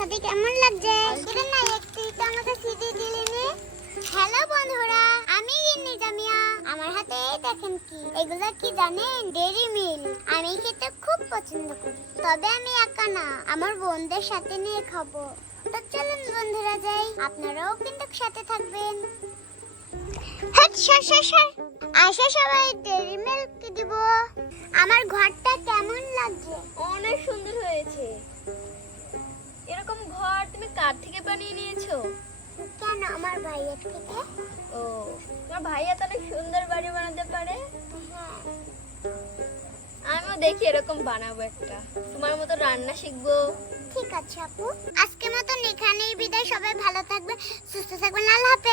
সাথে কেমন লাগছে? দিবেন না, একটু তো আমাকে সিটি দিলেনি হ্যালো বন্ধুরা, আমি গিন্নি জামিয়া। আমার হাতে দেখেন কি? এগুলো কি জানেন? ডেরি মিল আমি খেতে খুব পছন্দ করি। তবে আমি একা না, আমার বোনদের সাথে নিয়ে খাব। তো চলুন বন্ধুরা যাই, আপনারাও কিন্তু সাথে থাকবেন। হ্যাঁ, আশা সবাই ডেরি মিল্ক দিব। আমার ঘরটা কেমন লাগছে? অনেক সুন্দর হয়েছে। কার থেকে বানিয়ে নিয়েছো? কেন আমার ভাইয়ের থেকে? ও তোমার ভাইয়া তো অনেক সুন্দর বাড়ি বানাতে পারে? হ্যাঁ। আমিও দেখি এরকম বানাবো একটা। তোমার মতো রান্না শিখব। ঠিক আছে আপু। আজকের মতন এখানেই বিদায়। সবাই ভালো থাকবে সুস্থ থাকবেন আল্লাহ হাফেজ।